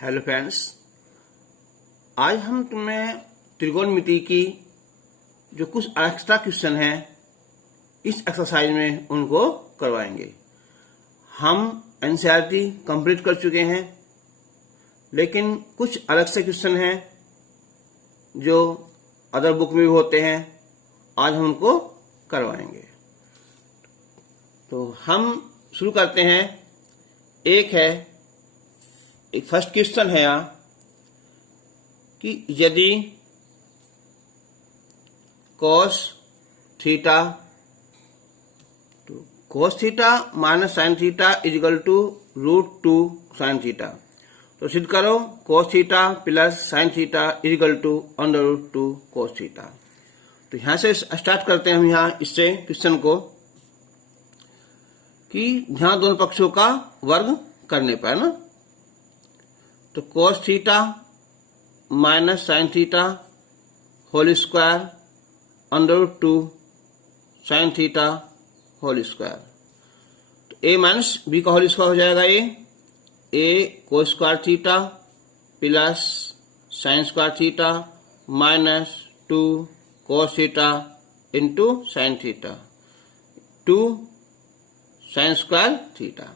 Hello friends, आज हम तुम्हें त्रिकोणमिति की जो कुछ एक्स्ट्रा क्वेश्चन हैं इस एक्सरसाइज में उनको करवाएंगे। हम एनसीईआरटी कंप्लीट कर चुके हैं, लेकिन कुछ अलग से क्वेश्चन हैं जो अदर बुक में भी होते हैं, आज हम उनको करवाएंगे। तो हम शुरू करते हैं। एक फर्स्ट क्वेश्चन है यहाँ कि यदि cos theta minus sine theta is equal to √2 sine theta, तो सिद्ध करो cos theta plus sine theta is equal to √2 cos theta. तो यहां से स्टार्ट करते हैं हम यहाँ इससे क्वेश्चन को कि यहां दोनों पक्षों का वर्ग करने पर ना, तो cos theta minus sine theta whole square √2 sine theta whole square. तो a माइनस बी का होल स्क्वायर हो जाएगा a cos square theta plus sine square theta minus 2 cos theta into sine theta 2 sine square theta.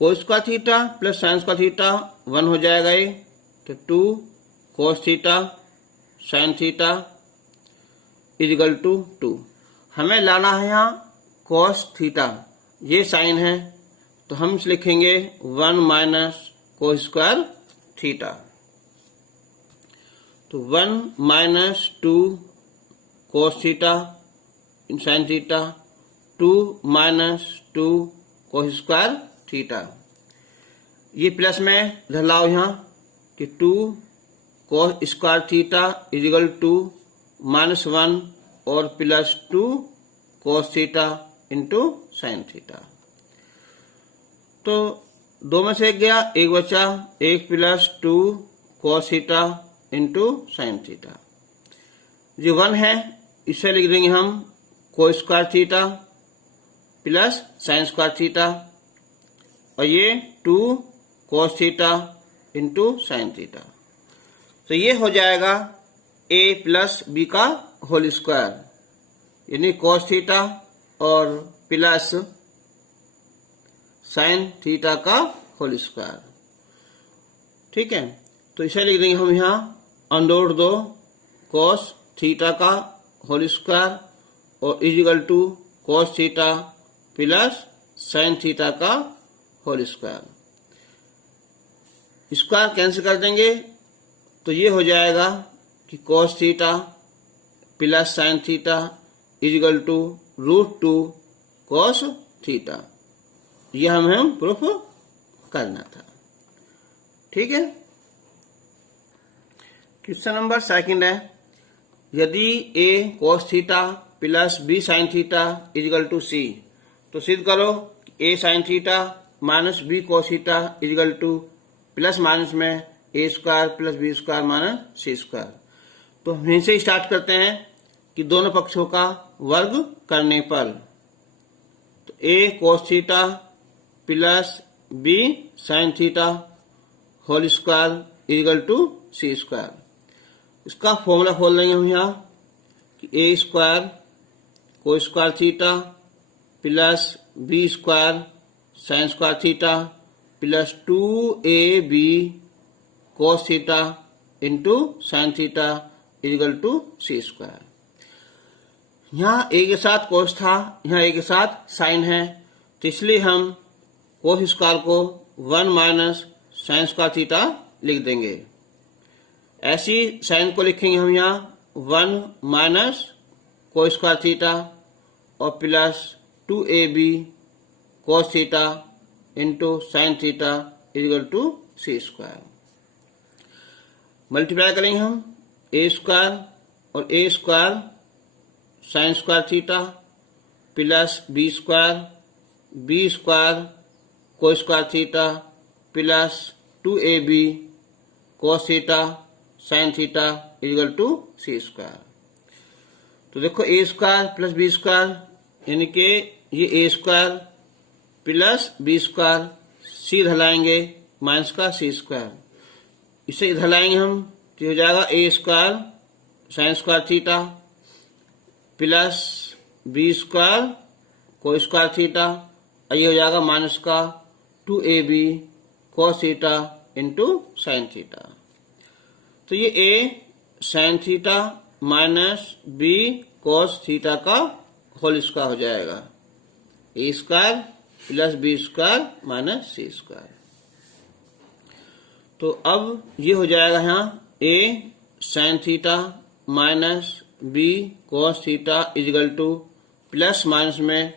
cos square theta plus sine square theta 1 हो जाएगा तो 2 cos theta sine theta is equal to 2। हमें लाना है यहाँ cos theta, ये sign है तो हम इसे लिखेंगे 1 माइनस cos स्क्वायर थीटा। तो 1 minus 2 cos theta in sine theta 2 minus 2 cos square theta. ये प्लस में इधर लाओ यहाँ कि 2 cos square theta is equal to -1 और plus 2 cos theta into sine theta. तो दो में से एक गया, एक बचा, 1 plus 2 cos theta into sine theta. जो 1 है इसे लिख देंगे हम cos square theta plus sine square theta, और ये 2 cos theta into sine theta. तो ये हो जाएगा a प्लस बी का होल स्क्वायर, यानी cos थीटा और प्लस साइन थीटा का होल स्क्वायर। ठीक है, तो इसे लिख देंगे हम यहाँ √2 cos थीटा का होल स्क्वायर और is equal to cos theta plus sine theta का होल स्क्वायर। स्क्वायर कैंसिल कर देंगे तो ये हो जाएगा कि cos theta plus sine theta is equal to √2 cos theta. यह हमें प्रूफ करना था। ठीक है, क्वेश्चन नंबर सेकंड है, यदि a cos theta plus b sine theta is equal to c, तो सिद्ध करो a sine theta minus b cos theta is equal to plus minus में a square plus b square minus c square. तो हम यहीं से स्टार्ट करते हैं कि दोनों पक्षों का वर्ग करने पर, तो a cos theta plus b sine theta whole square is equal to c square. इसका फॉर्मूला खोल लेंगे हम यहाँ कि a square cos square theta plus b square sine square theta plus 2ab cos theta into sine theta is equal to c square. यहाँ a के साथ cos था, यहाँ a के साथ साइन है, तो इसलिए हम cos स्क्वायर को 1 माइनस साइन स्क्वायर थीटा लिख देंगे। ऐसी साइन को लिखेंगे हम यहाँ 1 माइनस cos स्क्वायर थीटा और plus 2ab cos theta into sine theta is equal to c square. Multiply करेंगे हम a स्क्वायर और a square sine square theta plus b square cos square theta plus 2ab cos theta sine theta is equal to c square. तो देखो a square plus b square यानी कि ये a square plus b square, सीधा लाएंगे minus का c square, इसे इधर लाएंगे हम तो हो जाएगा A square sine square theta plus B square को स्क्वायर थीटा और ये हो जाएगा माइनस का 2ab cos theta into sine theta. तो ये a sine theta minus b cos theta का होल स्क्वायर हो जाएगा a square plus B square minus C square. तो अब ये हो जाएगा यहाँ a sine theta minus B cos theta is equal to plus minus में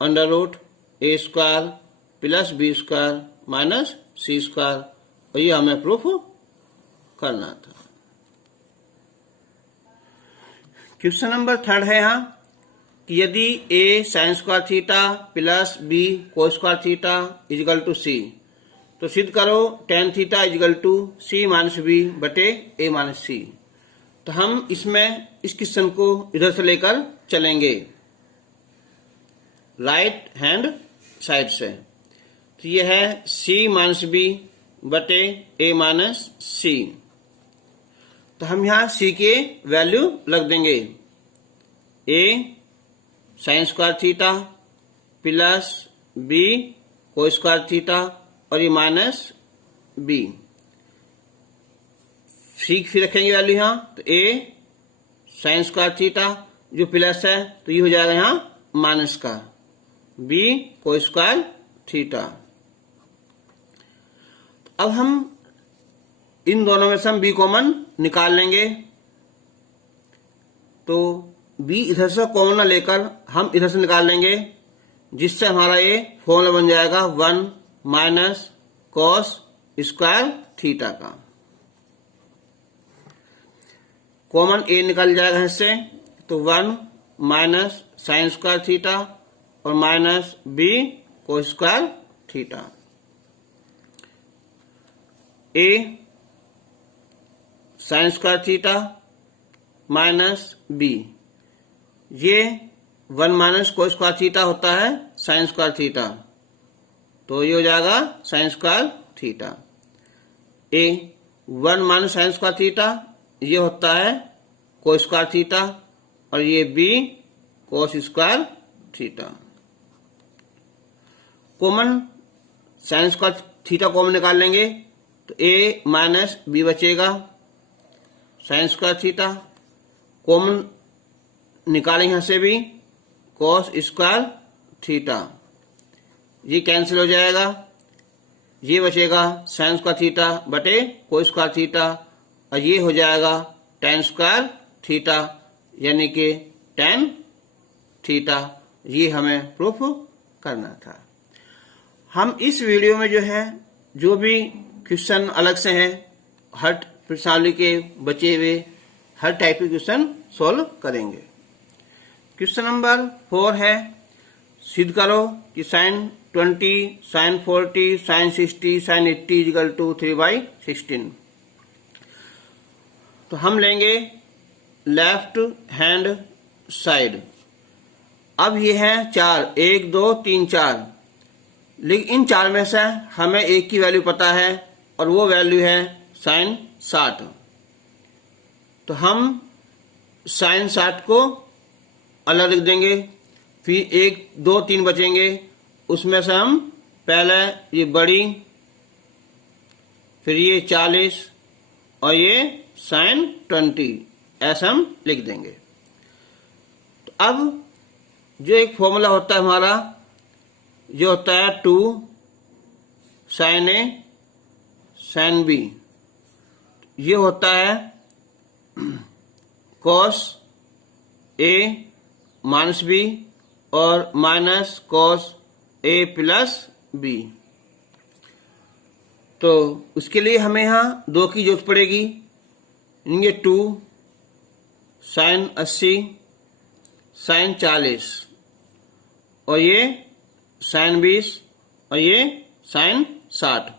अंडर रूट ए square plus B square minus C square और ये हमें प्रूफ करना था। क्वेश्चन नंबर 3 है यहाँ कि यदि a sine square theta plus b cos square theta is equal to c तो सिद्ध करो tan theta is equal to c minus b बटे ए माइनस सी। तो हम इसमें इस क्वेश्चन को इधर से लेकर चलेंगे राइट हैंड साइड से। तो ये है सी माइनस बी बटे ए माइनस सी। तो हम यहाँ सी के वैल्यू रख देंगे a sine square theta plus b cos square theta और ये माइनस बी। सी फिर रखेंगे वैल्यू यहाँ तो ए साइन स्क्वायर थीटा जो प्लस है तो ये हो जाएगा यहाँ माइनस का बी को स्क्वायर थीटा। अब हम इन दोनों में से हम बी कॉमन निकाल लेंगे तो बी इधर से कॉमन ना लेकर हम इधर से निकाल लेंगे जिससे हमारा ये फॉर्मूला बन जाएगा 1 माइनस कॉस स्क्वायर थीटा का। कॉमन ए निकल जाएगा इससे तो 1 माइनस साइन स्क्वायर थीटा और minus b cos square theta. A sine square theta minus b ये 1 माइनस को स्क्वायर थीटा होता है साइन स्क्वायर थीटा तो ये हो जाएगा sine square theta. A 1 minus sine square theta ये होता है को स्क्वायर थीटा और ये B cos square theta. Common sine square theta common निकाल लेंगे तो ए माइनस बी बचेगा साइन स्क्वायर थीटा कॉमन निकालेंगे यहाँ से भी कॉस स्क्वायर थीटा ये कैंसिल हो जाएगा ये बचेगा साइन स्क्वायर थीटा बटे कोस स्क्वायर थीटा और ये हो जाएगा टेन स्क्वायर थीटा यानी कि टेन थीटा। ये हमें प्रूफ करना था। हम इस वीडियो में जो है जो भी क्वेश्चन अलग से हैं हर प्रश्नावली के बचे हुए हर टाइप के क्वेश्चन सॉल्व करेंगे। क्वेश्चन नंबर 4 है सिद्ध करो कि sine 20 sine 40 sine 60 sine 80 equal to 3/16। तो हम लेंगे लेफ्ट हैंड साइड। अब ये है 4 1 2 3 4 लेकिन इन 4 में से हमें एक की वैल्यू पता है और वो वैल्यू है साइन 60। तो हम साइन 60 को अलग लिख देंगे फिर 1 2 3 बचेंगे उसमें से हम पहले ये बड़ी फिर ये 40 और ये साइन 20 ऐसा हम लिख देंगे। तो अब जो एक फॉर्मूला होता है हमारा जो होता है 2 साइन ए साइन बी ये होता है कॉस ए माइनस बी और minus cos A plus B. तो उसके लिए हमें यहाँ 2 की जरूरत पड़ेगी। ये 2 साइन 80 साइन 40 और ये साइन 20 और ये साइन 60।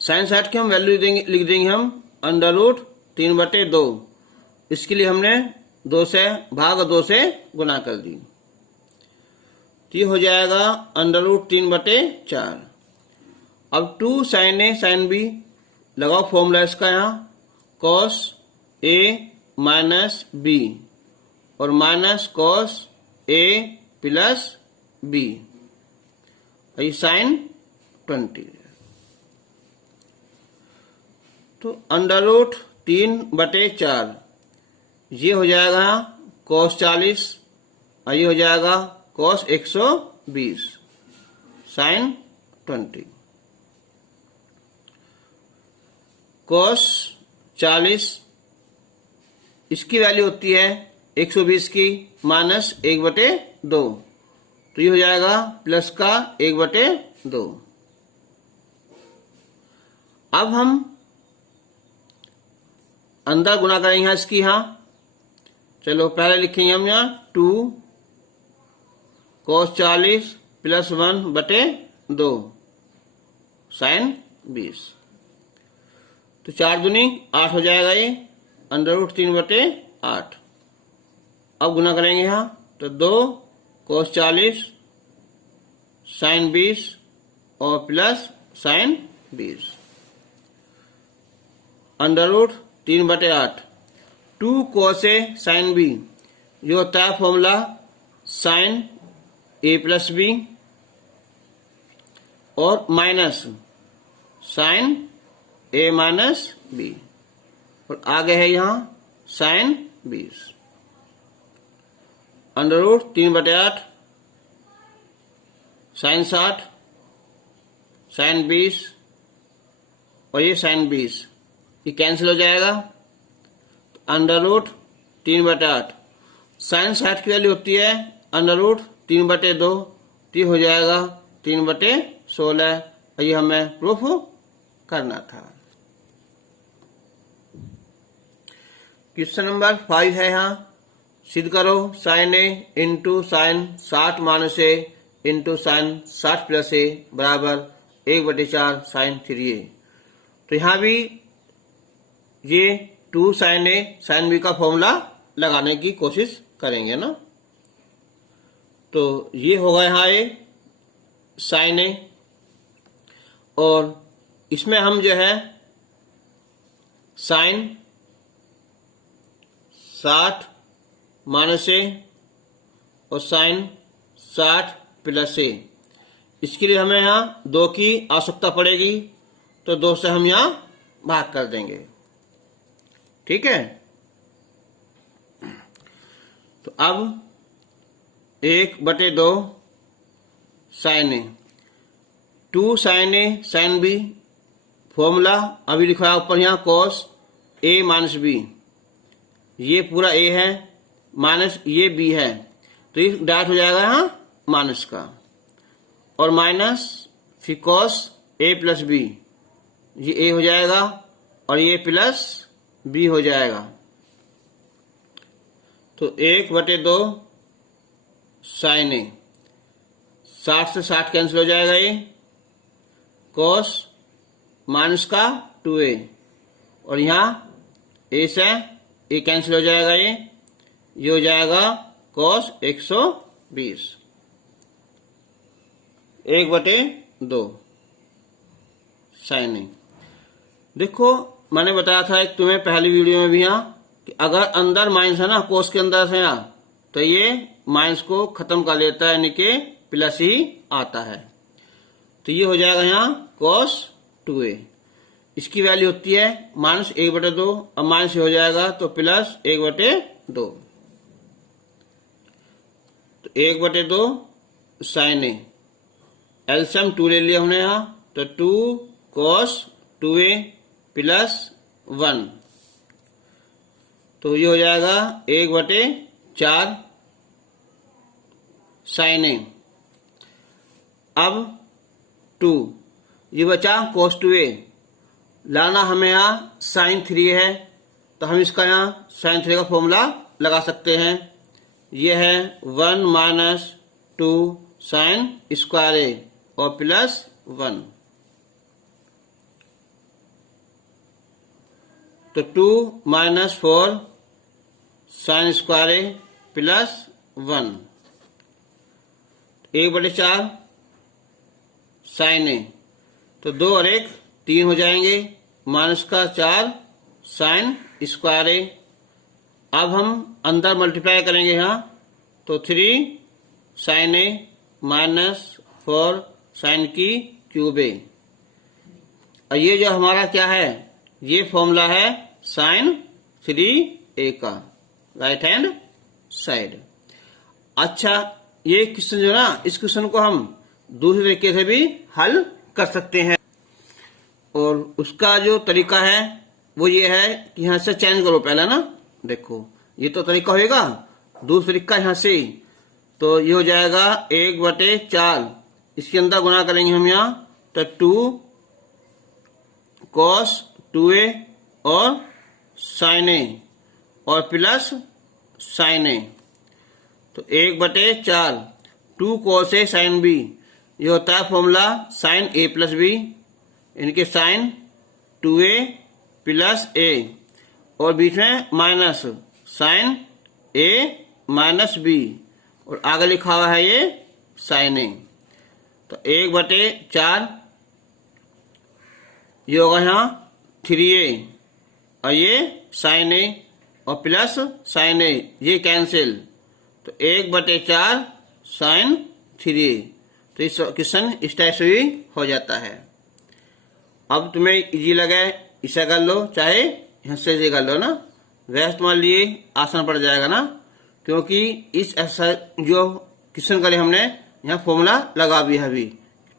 साइन 60 की हम वैल्यू लिख देंगे हम अंडर रूट 3/2। इसके लिए हमने 2 से भाग 2 से गुना कर दी तो ये हो जाएगा अंडर रूट 3/4। अब 2 साइन ए साइन बी लगाओ फॉर्मूला इसका यहाँ, कॉस ए माइनस बी और minus cos A plus B, ये साइन 20। तो √3/4 ये हो जाएगा cos 40 और ये हो जाएगा cos 120 साइन 20। cos 40 इसकी वैल्यू होती है 120 की माइनस 1/2, तो ये हो जाएगा प्लस का 1/2। अब हम अंदर गुना करेंगे इसकी, यहाँ चलो पहले लिखेंगे हम यहाँ 2 cos 40 प्लस 1/2 साइन 20, तो 4 दूनी 8 हो जाएगा ये, √3/8। अब गुना करेंगे यहाँ तो 2 cos 40 साइन 20 और plus sine 20, √3/8। 2 cos A sine B, जो होता है formula sine A plus B और minus sine A minus B, और आगे है यहाँ साइन 20, √3/8 साइन 60 साइन 20 और ये साइन 20, ये कैंसिल हो जाएगा, √3/8 साइन 60 की वैल्यू होती है √3/2, तो हो जाएगा 3/16, ये हमें प्रूफ करना था। क्वेश्चन नंबर 5 है, यहाँ सिद्ध करो साइन ए इंटू साइन 60 माइनस ए इंटू साइन 60 प्लस ए बराबर 1/4 साइन 3a। तो यहाँ भी ये 2 साइन ए साइन बी का फॉर्मूला लगाने की कोशिश करेंगे ना। तो ये होगा यहाँ ए साइन ए, और इसमें हम जो है साइन 60 माइनस ए और साइन 60 प्लस ए, इसके लिए हमें यहाँ 2 की आवश्यकता पड़ेगी, तो 2 से हम यहाँ भाग कर देंगे, ठीक है। तो अब 1/2 साइन ए, 2 साइन ए साइन बी, फॉर्मूला अभी लिखा है ऊपर यहाँ cos A माइनस बी, ये पूरा A है माइनस ये B है, तो ये डायरेक्ट हो जाएगा यहाँ माइनस का, और माइनस फिर cos A प्लस बी, ये A हो जाएगा और ये प्लस B हो जाएगा, तो 1/2 साइन ए, 60 से 60 कैंसिल हो जाएगा, ये cos माइनस का 2a, और यहाँ a से a कैंसिल हो जाएगा, ये हो जाएगा cos 120 1/2 साइन ए। देखो मैंने बताया था एक तुम्हें पहली वीडियो में भी यहाँ कि अगर अंदर माइनस है ना कोस के अंदर से यहाँ, तो ये माइनस को खत्म कर लेता है, यानी कि प्लस ही आता है, तो ये हो जाएगा यहाँ cos 2a, इसकी वैल्यू होती है माइनस 1/2, अब माइनस हो जाएगा तो प्लस 1/2, तो 1/2 साइन ए, एलसीएम 2 ले लिया हमने यहाँ, तो 2 cos 2a प्लस 1, तो ये हो जाएगा 1/4 साइन ए। अब 2 ये बचा cos 2a, लाना हमें यहाँ साइन 3 है, तो हम इसका यहाँ साइन 3 का फॉर्मूला लगा सकते हैं, ये है 1 माइनस 2 साइन स्क्वायर ए और प्लस 1, तो 2 माइनस 4 साइन स्क्वायर ए प्लस 1, 1/4 साइन ए, तो 2 और 1 3 हो जाएंगे, -4 साइन स्क्वायर ए। अब हम अंदर मल्टीप्लाई करेंगे यहाँ, तो 3 साइन ए -4 साइन की क्यूब ए। और ये जो हमारा क्या है, ये फॉर्मूला है साइन 3a का, राइट हैंड साइड। अच्छा, ये क्वेश्चन जो ना, इस क्वेश्चन को हम दूसरे तरीके से भी हल कर सकते हैं, और उसका जो तरीका है वो ये है कि यहाँ से चेंज करो पहले ना। देखो ये तो तरीका होगा, दूसरा तरीका यहाँ से, तो ये हो जाएगा 1/4, इसके अंदर गुना करेंगे हम यहाँ, तो 2 cos 2a और sin a और प्लस sin a, तो 1/4 2 cos a sin b, ये होता है formula sin a plus b, इनके sin 2a प्लस a, और बीच में minus sin a minus b, और आगे लिखा हुआ है ये sin a। तो 1/4 ये होगा यहाँ 3a, और ये sin a और प्लस sin a, ये कैंसिल, तो 1/4 sin 3a। तो इस क्वेश्चन इस टाइप से भी हो जाता है। अब तुम्हें इजी लगे इसे कर लो, चाहे हिस्से से कर लो ना, वैसे तुम्हारे लिए आसान पड़ जाएगा ना, क्योंकि इस एक्सरसाइज जो क्वेश्चन करे हमने यहाँ फॉर्मूला लगा भी है अभी,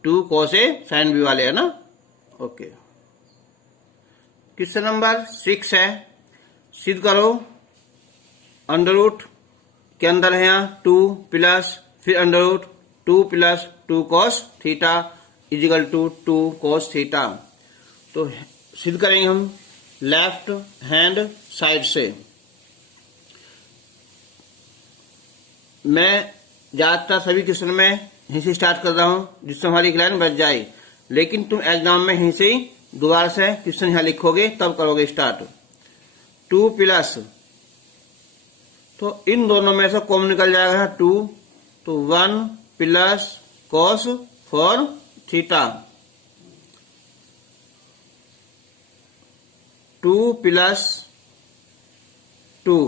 2 cos a sin b वाले है ना। ओके, क्वेश्चन नंबर 6 है, सिद्ध करो। अंडर रूट के अंदर है यहाँ 2 प्लस फिर under root 2 plus 2 cos theta is equal to 2 cos theta. तो सिद्ध करेंगे हम लेफ्ट हैंड साइड से। मैं ज्यादातर सभी क्वेश्चन में यहीं से स्टार्ट कर रहा हूं, जिससे हमारी एक लाइन बच जाए, लेकिन तुम एग्जाम में यहीं से ही दोबारा से क्वेश्चन यहाँ लिखोगे तब करोगे स्टार्ट। 2 प्लस, तो इन दोनों में से कॉमन निकल जाएगा 2, तो 1 प्लस cos 4 थीटा, 2 प्लस 2।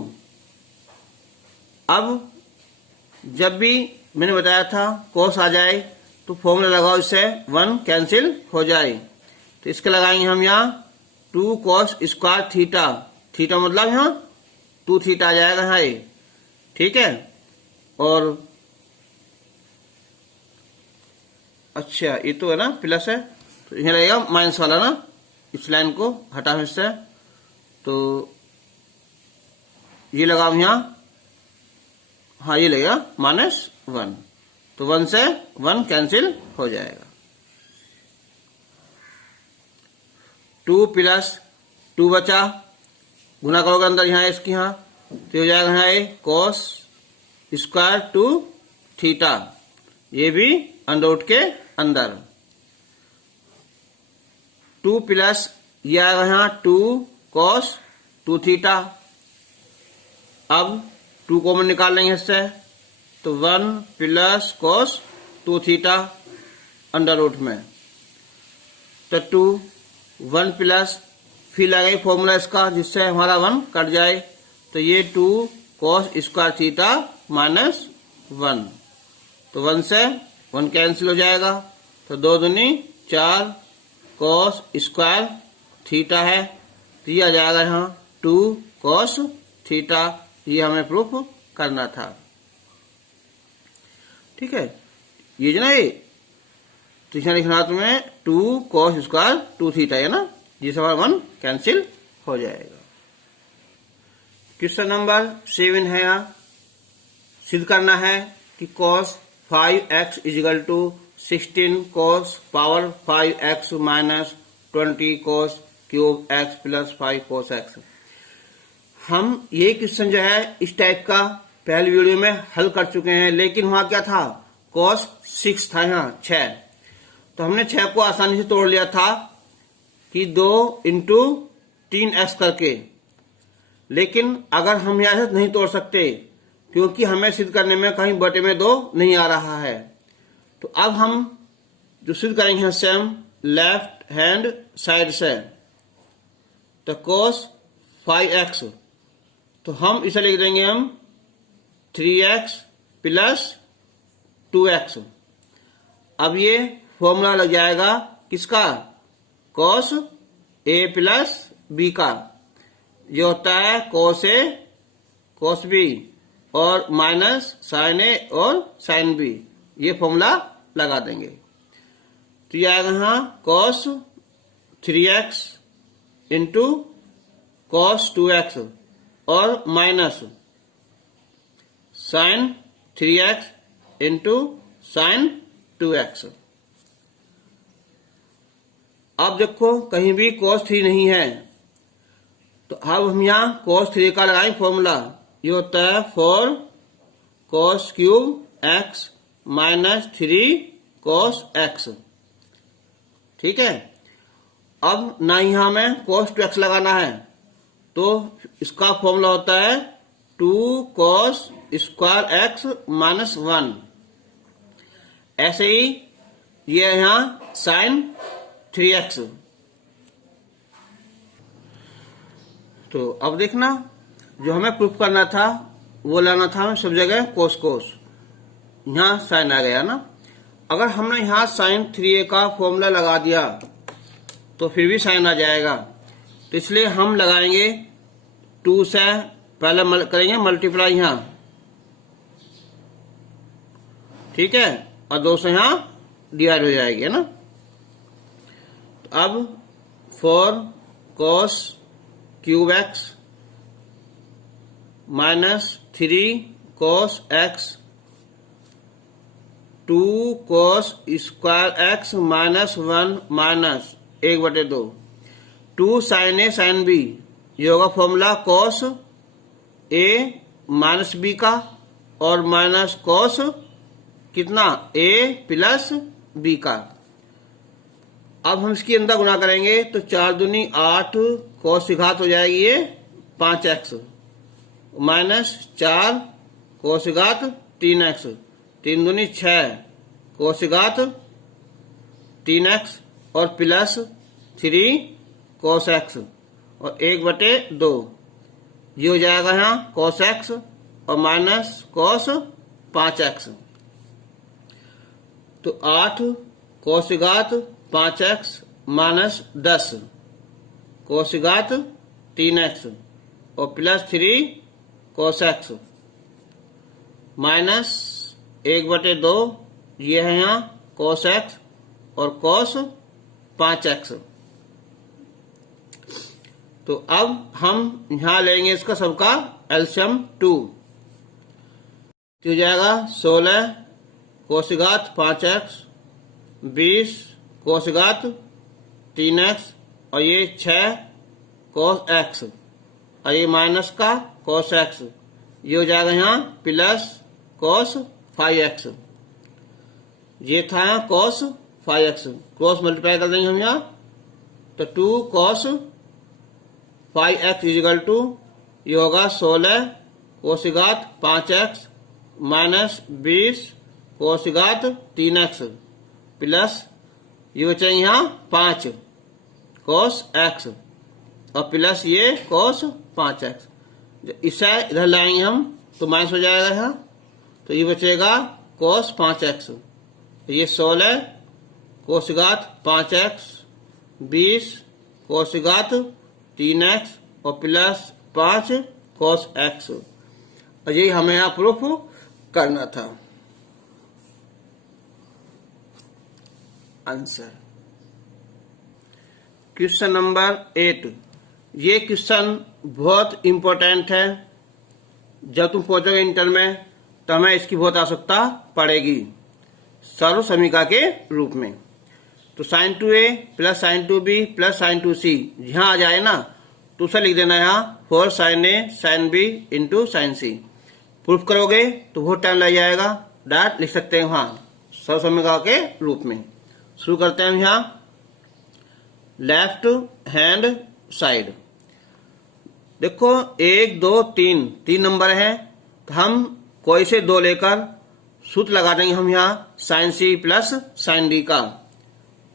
अब जब भी मैंने बताया था cos आ जाए तो फॉर्मूला लगाओ, इससे 1 कैंसिल हो जाए, तो इसके लगाएंगे हम यहाँ 2 cos स्क्वायर थीटा, थीटा मतलब यहाँ 2 थीटा आ जाएगा यहाँ ये, ठीक है। और अच्छा ये तो है ना प्लस है, तो यहाँ लगेगा माइनस वाला ना, इस लाइन को हटा इससे, तो ये लगाओ यहाँ, हाँ ये लगेगा -1, तो 1 से 1 कैंसिल हो जाएगा। 2 प्लस 2 बचा, गुना करोगे अंदर यहाँ इसकी, यहाँ तो हो जाएगा यहाँ ये cos स्क्वायर 2 थीटा, ये भी अंडर रूट के अंदर। 2 प्लस ये आएगा यहाँ 2 cos 2 थीटा। अब 2 कॉमन निकाल लेंगे इससे, तो 1 plus cos 2 theta under root में, तो 2 1 प्लस फिर लगाई फॉर्मूला इसका, जिससे हमारा 1 कट जाए, तो ये 2 cos स्क्वायर थीटा -1, तो 1 से 1 कैंसिल हो जाएगा, तो 2 दूनी 4 cos स्क्वायर थीटा है, तो ये आ जाएगा यहाँ 2 cos थीटा। ये हमें प्रूफ करना था, ठीक है। ये जो ना ये तो इसमें लिखना तुम्हें 2 cos स्क्वायर 2 थीटा है ना, जिससे हमारा 1 कैंसिल हो जाएगा। क्वेश्चन नंबर 7 है, यहाँ सिद्ध करना है कि cos 5x is equal to 16 cos power 5x minus 20 cos cube x plus 5 cos x। हम ये क्वेश्चन जो है इस टाइप का पहले वीडियो में हल कर चुके हैं, लेकिन वहां क्या था, cos 6 था, यहाँ 6, तो हमने 6 को आसानी से तोड़ लिया था कि 2 इंटू 3x करके, लेकिन अगर हम यहाँ से नहीं तोड़ सकते, क्योंकि हमें सिद्ध करने में कहीं बटे में 2 नहीं आ रहा है, तो अब हम जो सिद्ध करेंगे इससे हम लेफ्ट हैंड साइड से, तो cos 5x, तो हम इसे लिख देंगे हम 3x प्लस 2x। अब ये फॉर्मूला लग जाएगा किसका, cos a प्लस b का, ये होता है cos a cos b और माइनस sin a और sin b, ये फॉर्मूला लगा देंगे। तो ये आएगा यहाँ cos 3x into cos 2x और minus sin 3x into sin 2x। अब देखो कहीं भी cos 3 नहीं है, तो अब हम यहाँ cos 3 का लगाएंगे फॉर्मूला। ये होता है 4 cos cube x minus 3 cos x। ठीक है, अब ना यहाँ में cos 2x लगाना है, तो इसका फॉर्मूला होता है 2 cos स्क्वायर x माइनस 1। ऐसे ही ये यहाँ sin 3x। तो अब देखना, जो हमें प्रूफ करना था वो लाना था हमें सब जगह कोस कोस, यहाँ साइन आ गया ना। अगर हमने यहाँ साइन 3a का फॉर्मूला लगा दिया तो फिर भी साइन आ जाएगा, तो इसलिए हम लगाएंगे 2 से पहले करेंगे मल्टीप्लाई यहाँ, ठीक है, और 2 से यहाँ डिवाइड हो जाएगी, है ना। तो अब 4 cos cube x minus 3 cos x 2 cos square x minus 1 minus 1/2 2 sin a sin b, ये होगा formula cos a minus b का और माइनस cos कितना a प्लस b का। अब हम इसके अंदर गुना करेंगे तो 4 दूनी 8 cos की घात हो जाएगी ये 5x माइनस 4 cos की घात 3x, 3 दूनी 6 cos की घात 3x और प्लस 3 cos x और 1/2, ये हो जाएगा यहाँ cos x और माइनस cos 5x। तो 8 cos की घात 5x माइनस 10 cos की घात 3x और प्लस 3 cos x माइनस 1/2, ये है यहाँ cos x और cos 5x। तो अब हम यहाँ लेंगे इसका सबका एलसीएम 2, तो हो जाएगा 16 cos की घात 5x 20 cos की घात 3x और ये 6 cos x और ये माइनस का cos x, ये हो जाएगा यहाँ प्लस cos 5x, ये था यहाँ cos 5x, क्रॉस मल्टीप्लाई कर देंगे हम यहाँ, तो 2 cos 5x इजिकल टू ये होगा 16 cos की घात 5x माइनस 20 cos की घात 3x प्लस ये बचेंगे यहाँ 5 cos x और प्लस ये cos 5x। इसे इधर लाएंगे हम तो माइनस हो जाएगा यहाँ, तो ये बचेगा cos 5x, ये 16 cos की घात 5x 20 cos की घात 3x और प्लस 5 cos x, और यही हमें यहाँ प्रूफ करना था। Answer question number 8। ये क्वेश्चन बहुत इंपॉर्टेंट है, जब तुम पहुंचोगे इंटर में तो हमें इसकी बहुत आवश्यकता पड़ेगी सर्व समीकरण के रूप में। तो sin 2a plus sin 2b plus sin 2c यहाँ आ जाए ना, तो उसे लिख देना यहाँ 4 sin a sin b into sin c। Proof करोगे तो बहुत टाइम लग जाएगा, डायरेक्ट लिख सकते हैं वहाँ सर्व समीकरण के रूप में। शुरू करते हैं हम यहाँ लेफ्ट हैंड साइड। देखो 1 2 3 नंबर है, तो हम कोई से 2 लेकर सूत्र लगा देंगे हम यहाँ sine C plus sine D का।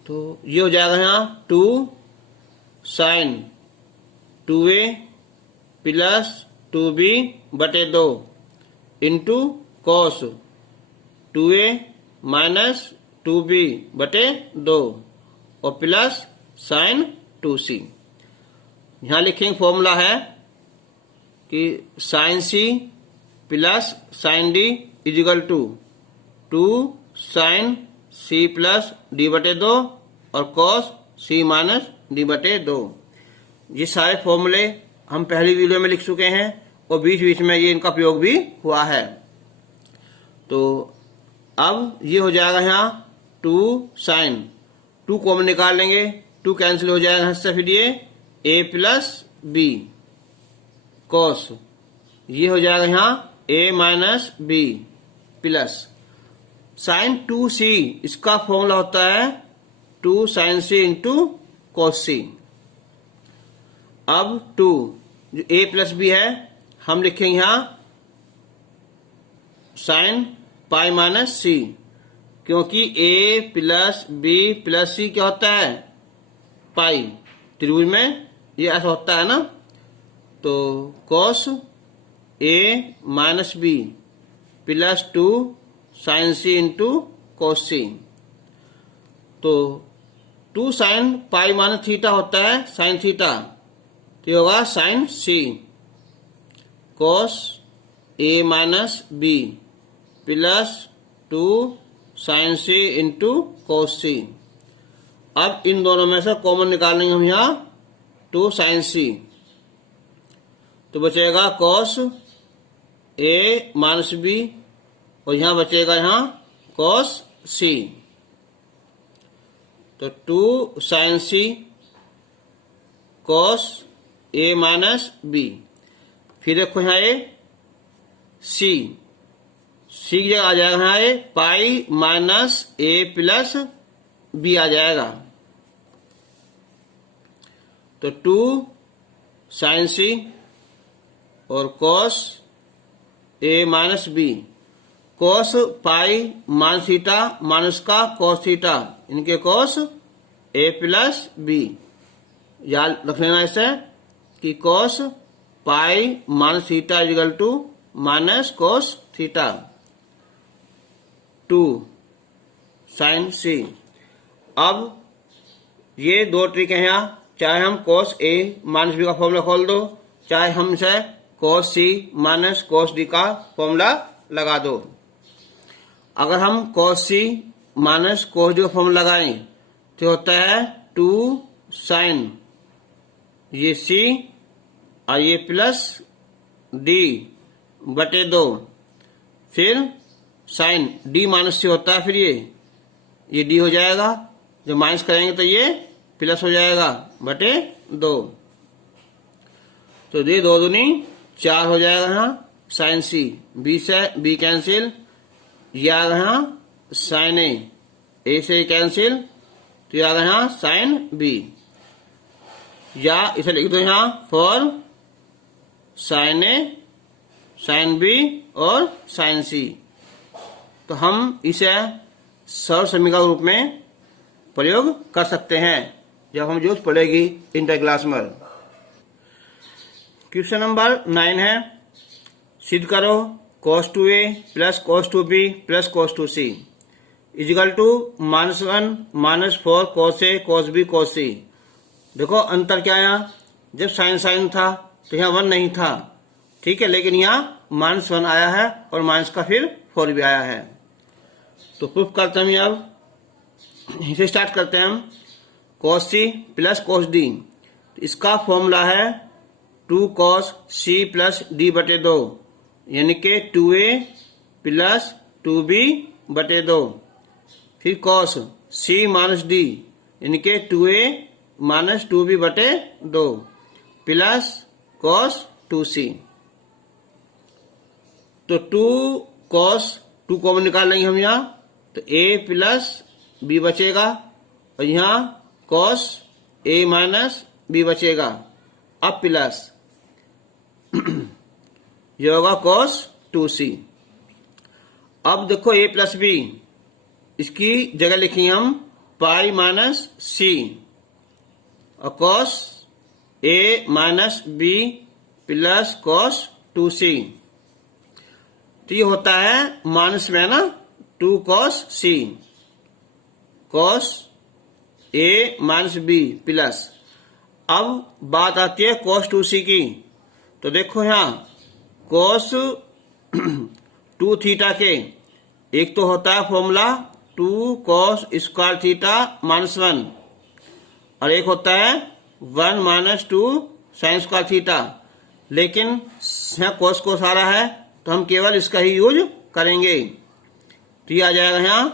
तो ये हो जाएगा यहाँ 2 साइन 2a प्लस 2b बटे 2 into cos 2a minus 2b बटे 2 और प्लस साइन 2c। यहाँ लिखेंगे फॉर्मूला है कि sine c plus sine d is equal to 2 sine c plus d बटे 2 और कॉस c माइनस d बटे 2। ये सारे फॉर्मूले हम पहली वीडियो में लिख चुके हैं और बीच बीच में ये इनका प्रयोग भी हुआ है। तो अब ये हो जाएगा यहाँ 2 साइन 2 कॉमन निकाल लेंगे, 2 कैंसिल हो जाएगा यहाँ से, फिर ये a प्लस b कॉस ये हो जाएगा यहाँ a minus b plus sine 2c इसका फॉर्मूला होता है 2 sine c into cos c। अब 2 जो a प्लस b है हम लिखेंगे यहाँ साइन पाई माइनस c, क्योंकि a plus b plus c क्या होता है पाई, त्रिभुज में ये ऐसा होता है ना। तो cos a minus b plus 2 sine c into cos c। तो 2 साइन पाई माइनस थीटा होता है साइन थीटा, तो ये होगा sine c cos a minus b plus 2 sine c into cos c। अब इन दोनों में से कॉमन निकालेंगे हम यहाँ 2 साइन c, तो बचेगा कॉस a माइनस b और यहाँ बचेगा यहाँ कॉस c। तो 2 sine c cos a minus b, फिर देखो यहाँ ये c की जगह आ जाएगा यहाँ ये pi minus a plus b आ जाएगा। तो 2 साइन c और cos a minus b, cos pi minus theta minus का कॉस थीटा, इनके कॉस a प्लस b। याद रख लेना इसे कि cos pi minus theta is equal to minus cos theta. 2 sine c। अब ये दो ट्रिक है यहाँ, चाहे हम कॉस a माइनस b का फॉर्मूला खोल दो, चाहे हम इसे cos c minus cos d का फॉर्मूला लगा दो। अगर हम cos c minus cos d का फॉर्मूला लगाएं तो होता है 2 साइन ये c और ये प्लस d बटे 2, फिर साइन d माइनस c होता है, फिर ये d हो जाएगा, जब माइनस करेंगे तो ये प्लस हो जाएगा बटे 2। तो ये 2 दूनी 4 हो जाएगा यहाँ साइन c, b से b कैंसिल, ये आ गया यहाँ साइन a से कैंसिल, तो ये आ गया यहाँ साइन b, या इसे लिख दो यहाँ for sine a sine b और साइन c। तो हम इसे सरल समीकरण के रूप में प्रयोग कर सकते हैं जब हम जो पढ़ेगी इंटर क्लास में। क्वेश्चन नंबर 9 है, सिद्ध करो cos 2a plus cos 2b plus cos 2c is equal to -1 -4 cos a cos b cos c। देखो अंतर क्या है, यहाँ जब साइन साइन था तो यहाँ 1 नहीं था, ठीक है, लेकिन यहाँ -1 आया है और माइनस का फिर 4 भी आया है। तो प्रूफ करते हैं अब, इसे स्टार्ट करते हैं हम। cos c plus cos d, इसका फॉर्मूला है 2 cos c प्लस d बटे 2, यानी कि 2a प्लस 2b बटे 2, फिर cos c माइनस d यानी कि 2a माइनस 2b बटे 2 प्लस cos 2c। तो 2 cos 2 कॉमन निकाल लेंगे हम यहाँ, तो a प्लस b बचेगा और यहाँ cos a माइनस b बचेगा, अब प्लस ये होगा cos 2c। अब देखो a प्लस b, इसकी जगह लिखेंगे हम पाई माइनस c और cos a minus b plus cos 2c। तो ये होता है माइनस में ना 2 cos c, cos a minus b plus. अब बात आती है कॉस 2c की। तो देखो यहाँ कॉस 2 थीटा के एक तो होता है formula 2 cos square theta minus 1, और एक होता है 1 माइनस 2 साइन स्क्वायर थीटा। लेकिन यहाँ कॉस को सारा है तो हम केवल इसका ही यूज करेंगे। तो ये आ जाएगा यहाँ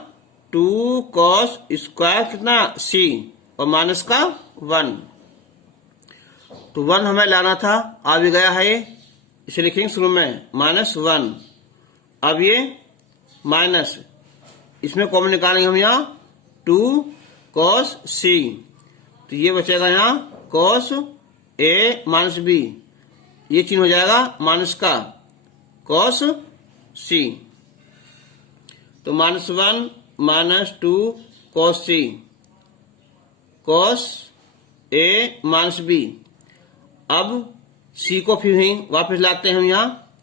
2 कॉस स्क्वायर कितना c और माइनस का 1। तो 1 हमें लाना था, आ भी गया है, इसे लिखेंगे शुरू में माइनस 1। अब ये माइनस, इसमें कॉमन निकालेंगे हम यहाँ 2 कॉस c। तो ये बचेगा यहाँ कॉस ए माइनस बी, ये चिन्ह हो जाएगा माइनस का कॉस c। तो minus 1 minus 2 cos c, cos a minus b. अब c को फिर ही वापस लाते हैं हम यहाँ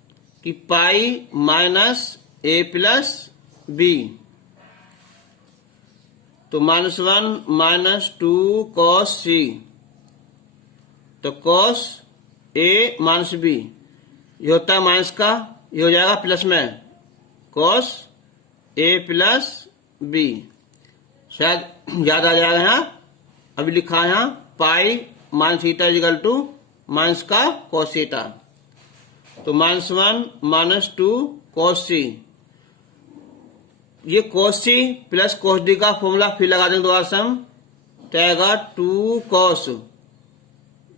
कि पाई माइनस ए प्लस बी। तो माइनस 1 माइनस 2 कॉस c, तो कॉस ए माइनस बी, ये होता है माइनस का, ये हो जाएगा प्लस में कॉस ए प्लस बी। शायद याद आ जाएगा यहाँ, अभी लिखा है यहाँ pi minus theta equal to minus का कॉस थीटा। तो माइनस 1 माइनस 2 कॉस c, ये cos c plus cos d का फॉर्मूला फिर लगा देंगे दोबारा से हम, तो आएगा 2 कॉस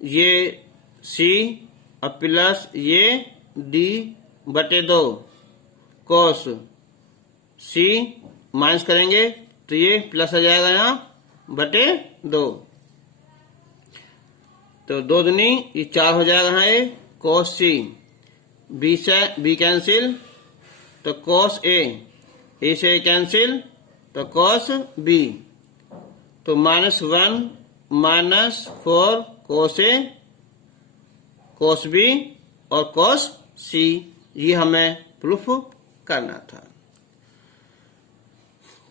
ये c और प्लस ये d बटे 2 कॉस c, माइनस करेंगे तो ये प्लस आ जाएगा यहाँ बटे 2। तो 2 दूनी ये 4 हो जाएगा यहाँ, ये कॉस c, b से b कैंसिल तो कॉस a से कैंसिल तो कॉस b। तो minus 1 minus 4 cos a cos b और कॉस c, ये हमें प्रूफ करना था।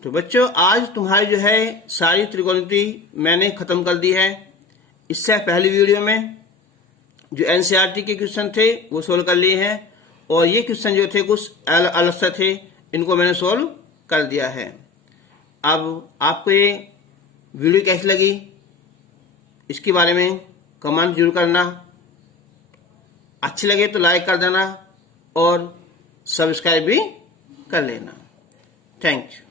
तो बच्चों आज तुम्हारी जो है सारी त्रिकोणमिति मैंने खत्म कर दी है। इससे पहली वीडियो में जो एनसीईआरटी के क्वेश्चन थे वो सोल्व कर लिए हैं, और ये क्वेश्चन जो थे कुछ अलग से थे, इनको मैंने सोल्व कर दिया है। अब आपको ये वीडियो कैसी लगी इसके बारे में कमेंट जरूर करना, अच्छी लगे तो लाइक कर देना और सब्सक्राइब भी कर लेना। Thank you.